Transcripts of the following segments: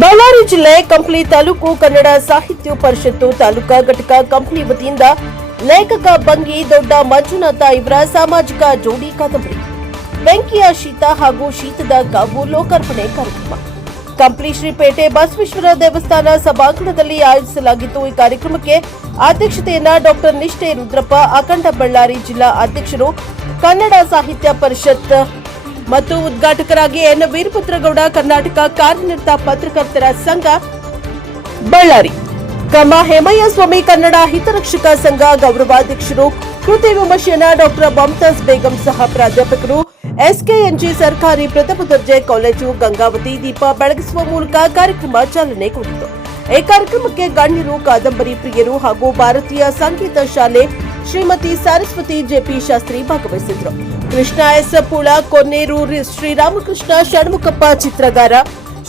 ಬಳ್ಳಾರಿ ಜಿಲ್ಲೆ ಕಂಪ್ಲಿ ತಾಲೂಕು ಕನ್ನಡ ಸಾಹಿತ್ಯ ಪರಿಷತ್ತು ತಾಲೂಕಾ ಘಟಕ ಕಂಪ್ಲಿ ವತಿಯಿಂದ ಲೇಖಕ ಬಂಗಿ ದೊಡ್ಡ ಮಂಜುನಾಥ ಇವರ ಸಾಮಾಜಿಕ ಜೋಡಿ ಕಾದಂಬರಿ ಬೆಂಕಿಯ ಶೀತ ಹಾಗೂ ಶೀತದ ಕಾವು ಲೋಕಾರ್ಪಣೆ ಕಾರ್ಯಕ್ರಮ ಕಂಪ್ಲಿ ಶ್ರೀಪೇಟೆ ಬಸವೇಶ್ವರ ದೇವಸ್ಥಾನ ಸಭಾಂಗಣದಲ್ಲಿ ಆಯೋಜಿಸಲಾಗಿತ್ತು. ಈ ಕಾರ್ಯಕ್ರಮಕ್ಕೆ ಅಧ್ಯಕ್ಷತೆಯನ್ನ ಡಾಕ್ಟರ್ ನಿಷ್ಠೆ ರುದ್ರಪ್ಪ, ಅಖಂಡ ಬಳ್ಳಾರಿ ಜಿಲ್ಲಾ ಅಧ್ಯಕ್ಷರು, ಕನ್ನಡ ಸಾಹಿತ್ಯ ಪರಿಷತ್ ಮತ್ತು ಉದ್ಘಾಟಕರಾಗಿ ಎನ್ ವೀರಭದ್ರಗೌಡ, ಕರ್ನಾಟಕ ಕಾರ್ಯನಿರತ ಪತ್ರಕರ್ತರ ಸಂಘ ಬಳ್ಳಾರಿ, ಕ್ರಮ ಹೇಮಯ್ಯ ಸ್ವಾಮಿ, ಕನ್ನಡ ಹಿತರಕ್ಷಕ ಸಂಘ ಗೌರವಾಧ್ಯಕ್ಷರು, ಕೃತಿ ವಿಮರ್ಶೆಯನ್ನ ಡಾಕ್ಟರ್ ಮಮತಾಜ್ ಬೇಗಂ ಸಹ ಪ್ರಾಧ್ಯಾಪಕರು, ಎಸ್ಕೆಎನ್ಜಿ ಸರ್ಕಾರಿ ಪ್ರಥಮ ದರ್ಜೆ ಕಾಲೇಜು ಗಂಗಾವತಿ ದೀಪ ಬೆಳಗಿಸುವ ಮೂಲಕ ಕಾರ್ಯಕ್ರಮ ಚಾಲನೆ ಕೊಟ್ಟಿತು. ಈ ಕಾರ್ಯಕ್ರಮಕ್ಕೆ ಗಣ್ಯರು, ಕಾದಂಬರಿ ಪ್ರಿಯರು ಹಾಗೂ ಭಾರತೀಯ ಸಂಗೀತ ಶಾಲೆ ಶ್ರೀಮತಿ ಸರಸ್ವತಿ ಜೆಪಿ ಶಾಸ್ತ್ರಿ ಭಾಗವಹಿಸಿದ್ರು. ಕೃಷ್ಣ ಎಸ್ ಪುಳ, ಕೊನ್ನೇರು ಶ್ರೀರಾಮಕೃಷ್ಣ ಷಣ್ಮುಖಪ್ಪ ಚಿತ್ರಗಾರ,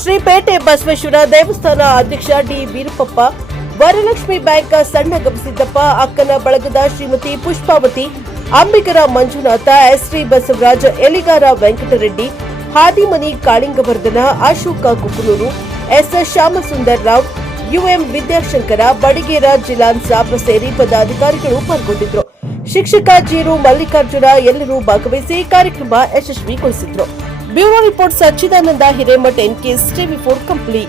ಶ್ರೀಪೇಟೆ ಬಸವೇಶ್ವರ ದೇವಸ್ಥಾನ ಅಧ್ಯಕ್ಷ ಡಿ ವೀರಪ್ಪಪ್ಪ, ವರಲಕ್ಷ್ಮಿ ಬ್ಯಾಂಕ್ ಸಣ್ಣ ಗವಿಸಿದ್ದಪ್ಪ, ಅಕ್ಕನ ಬಳಗದ ಶ್ರೀಮತಿ ಪುಷ್ಪಾವತಿ, ಅಂಬಿಗರ ಮಂಜುನಾಥ, ಎಸ್ವಿ ಬಸವರಾಜ್, ಎಲಿಗಾರ ವೆಂಕಟರೆಡ್ಡಿ, ಹಾದಿಮನಿ ಕಾಳಿಂಗವರ್ಧನ, ಅಶೋಕ ಕುಕನೂರು, ಎಸ್ ಶ್ಯಾಮಸುಂದರ್ ರಾವ್, ಯುಎಂ ವಿದ್ಯಾಶಂಕರ, ಬಡಿಗೇರ ಜಿಲಾನ್ ಸಾಬ್ ಸೇರಿ ಪದಾಧಿಕಾರಿಗಳು ಪಾಲ್ಗೊಂಡಿದ್ದರು. ಶಿಕ್ಷಕ ಜೀರು ಮಲ್ಲಿಕಾರ್ಜುನ ಎಲ್ಲರೂ ಭಾಗವಹಿಸಿ ಕಾರ್ಯಕ್ರಮ ಯಶಸ್ವಿಗೊಳಿಸಿದ್ರು. ಬ್ಯೂರೋ ರಿಪೋರ್ಟ್ ಸಚ್ಚಿದಾನಂದ ಹಿರೇಮಠ, ಎನ್ಕೆಎಸ್ ಟಿವಿ4 ಕಂಪ್ಲಿ.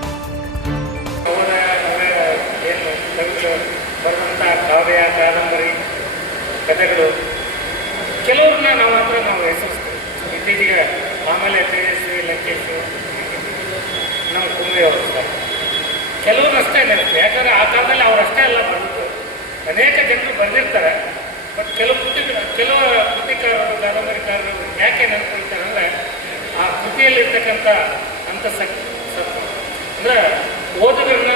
ಕೆಲವ್ರನ್ನ ನಾವು ಹೆಸರಿಸ್ತೀವಿ. ಇತ್ತೀಚೆಗೆ ಆಮೇಲೆ ತೇಜಸ್ವಿ, ಲಂಕೇಶ್, ನಮ್ಮ ಕುಂಬೆ ಅವರು ಸರ್ ಕೆಲವ್ರು ಅಷ್ಟೇ ನೆನಪು. ಯಾಕಂದರೆ ಆ ಕಾಲದಲ್ಲಿ ಅವರಷ್ಟೇ ಎಲ್ಲ ಬರೆದಿರ್ತಾರೆ. ಅನೇಕ ಜನರು ಬರೆದಿರ್ತಾರೆ. ಬಟ್ ಕೆಲವು ಕೃತಿಕಾರರು, ಕಾದಂಬರಿಕಾರರು ಯಾಕೆ ನೆನಪಿರ್ತಾರೆ ಅಂದರೆ ಆ ಕೃತಿಯಲ್ಲಿರ್ತಕ್ಕಂಥ ಅಂಥ ಅಂದರೆ ಓದುಗರನ್ನ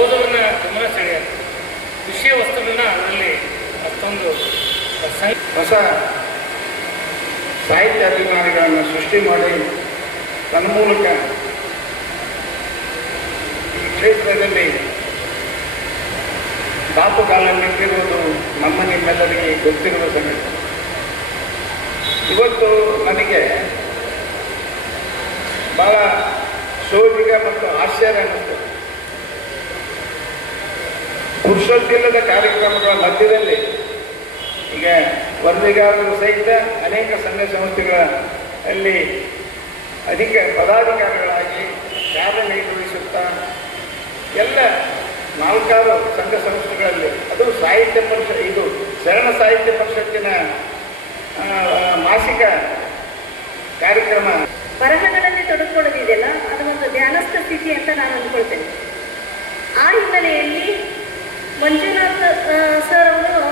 ಓದುಗರನ್ನ ಗಮನ ಸೆಳೆಯುತ್ತೆ. ವಿಷಯ ವಸ್ತುಗಳನ್ನ ಅದರಲ್ಲಿ ಅಷ್ಟೊಂದು ಹೊಸ ಸಾಹಿತ್ಯ ಅಭಿಮಾನಿಗಳನ್ನು ಸೃಷ್ಟಿ ಮಾಡಿ ತನ್ನ ಮೂಲಕ ಈ ಕ್ಷೇತ್ರದಲ್ಲಿ ದಾಪುಗಾಲ ನಿಂತಿರುವುದು ನಮ್ಮ ನಿಮ್ಮೆಲ್ಲರಿಗೆ ಗೊತ್ತಿರುವ ಸಂಗತಿ. ಇವತ್ತು ನನಗೆ ಬಹಳ ಶೋಭಿಗ ಮತ್ತು ಆಶ್ಚರ್ಯ ಅನ್ನಿಸ್ತದೆ. ಪುರುಷೋತ್ತಿಲ್ಲದ ಕಾರ್ಯಕ್ರಮಗಳ ಮಧ್ಯದಲ್ಲಿ ಈಗ ವರದಿಗಾರರು ಸಹಿತ ಅನೇಕ ಸಂಘ ಸಂಸ್ಥೆಗಳಲ್ಲಿ ಅಧಿಕ ಪದಾಧಿಕಾರಿಗಳಾಗಿ ಕಾರ್ಯನಿರ್ವಹಿಸುತ್ತಾ ಎಲ್ಲ 4 ಸಂಘ ಸಂಸ್ಥೆಗಳಲ್ಲಿ, ಅದು ಸಾಹಿತ್ಯ ಪರಿಷತ್, ಇದು ಶರಣ ಸಾಹಿತ್ಯ ಪರಿಷತ್ತಿನ ಮಾಸಿಕ ಕಾರ್ಯಕ್ರಮ. ಬರಹಗಳಲ್ಲಿ ತೊಡಗಿಕೊಳ್ಳೋದಿದೆಯಲ್ಲ, ಅದು ಒಂದು ಧ್ಯಾನಸ್ಥ ಸ್ಥಿತಿ ಅಂತ ನಾನು ಅಂದ್ಕೊಳ್ತೇನೆ. ಆ ಹಿನ್ನೆಲೆಯಲ್ಲಿ ಮಂಜುನಾಥ್ ಸರ್ ಅವರು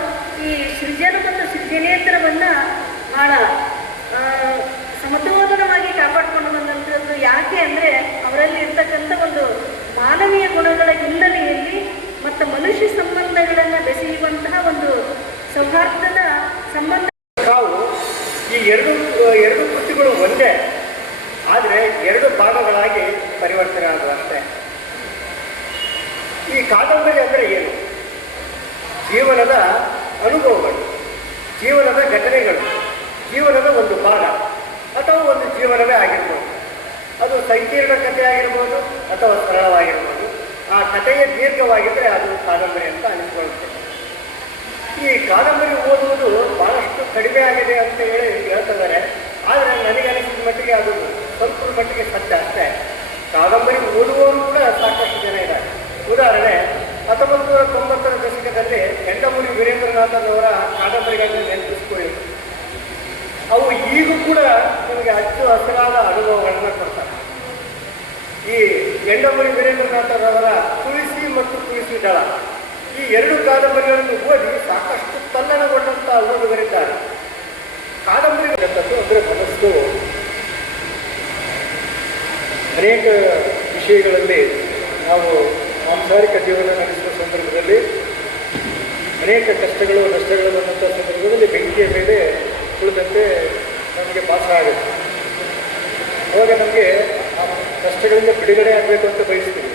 ಈ ಸೃಜನ ಮತ್ತು ಸೃಜನೇತರವನ್ನು ಬಹಳ ಸಮತೋಲನವಾಗಿ ಕಾಪಾಡಿಕೊಂಡು ಬಂದಂಥದ್ದು. ಯಾಕೆ ಅಂದರೆ ಅವರಲ್ಲಿ ಇರ್ತಕ್ಕಂಥ ಒಂದು ಮಾನವೀಯ ಗುಣಗಳ ಹಿನ್ನೆಲೆಯಲ್ಲಿ ಮತ್ತು ಮನುಷ್ಯ ಸಂಬಂಧಗಳನ್ನು ಬೆಸೆಯುವಂತಹ ಒಂದು ಸೌಹಾರ್ದದ ಸಂಬಂಧ. ನಾವು ಈ ಎರಡು ಕೃತಿಗಳು ಒಂದೇ, ಆದರೆ 2 ಭಾಗಗಳಾಗಿ ಪರಿವರ್ತನೆ ಆಗುವಂತೆ. ಈ ಕಾದಂಬರಿ ಅಂದರೆ ಏನು? ಜೀವನದ ಅನುಭವಗಳು, ಜೀವನದ ಘಟನೆಗಳು, ಜೀವನದ ಒಂದು ಭಾಗ ಅಥವಾ ಒಂದು ಜೀವನವೇ ಆಗಿರ್ಬೋದು. ಅದು ಸಂಕೀರ್ಣ ಕಥೆ ಆಗಿರ್ಬೋದು ಅಥವಾ ಸರಳವಾಗಿರ್ಬೋದು. ಆ ಕಥೆಯ ದೀರ್ಘವಾಗಿದ್ದರೆ ಅದು ಕಾದಂಬರಿ ಅಂತ ಅನಿಸ್ಕೊಳ್ಳುತ್ತೆ. ಈ ಕಾದಂಬರಿ ಓದುವುದು ಭಾಳಷ್ಟು ಕಡಿಮೆ ಆಗಿದೆ ಅಂತ ಹೇಳ್ತಿದ್ದಾರೆ. ಆದರೆ ನನಗೆ ಅನಿಸಿದ ಮಟ್ಟಿಗೆ ಅದು ಸ್ವಲ್ಪ ಮಟ್ಟಿಗೆ ಸತ್ಯ ಅಷ್ಟೇ. ಕಾದಂಬರಿ ಓದುವವರು ಕೂಡ ಸಾಕಷ್ಟು ಜನ ಇದ್ದಾರೆ. ಉದಾಹರಣೆ 1990ರ ದಶಕದಲ್ಲಿ ಎಂಡಮೂರಿ ವೀರೇಂದ್ರನಾಥರವರ ಕಾದಂಬರಿಗಳನ್ನು ನೆನಪಿಸಿಕೊಳ್ಳಿ. ಅವು ಈಗೂ ಕೂಡ ನಮಗೆ ಹಚ್ಚು ಹಸಿರಾದ ಅನುಭವಗಳನ್ನು ಕೊಡ್ತಾರೆ. ಈ ಎಂಡಮೂರಿ ವೀರೇಂದ್ರನಾಥರವರ ತುಳಸಿ ಮತ್ತು ತುಳಸಿ ದಳ, ಈ 2 ಕಾದಂಬರಿಗಳನ್ನು ಓದಿ ಸಾಕಷ್ಟು ತಲ್ಲಣಗೊಂಡಂಥ ಓದುಗರಿದ್ದಾರೆ. ಕಾದಂಬರಿಗಳಂಥದ್ದು ಅಂದರೆ ಮನಸ್ಸು ಅನೇಕ ವಿಷಯಗಳಲ್ಲಿ ನಾವು ಸಾಂಸಾರಿಕ ಜೀವನ ನಡೆಸುವ ಸಂದರ್ಭದಲ್ಲಿ ಅನೇಕ ಕಷ್ಟಗಳು, ನಷ್ಟಗಳು ಬಂದಂಥ ಸಂದರ್ಭದಲ್ಲಿ ಬೆಂಕಿಯ ಮೇಲೆ ಕುಳಿತಂತೆ ನಮಗೆ ಭಾಸ ಆಗುತ್ತೆ. ಅವಾಗ ನಮಗೆ ಆ ಕಷ್ಟಗಳಿಂದ ಬಿಡುಗಡೆ ಆಗಬೇಕು ಅಂತ ಬಯಸ್ತೀವಿ.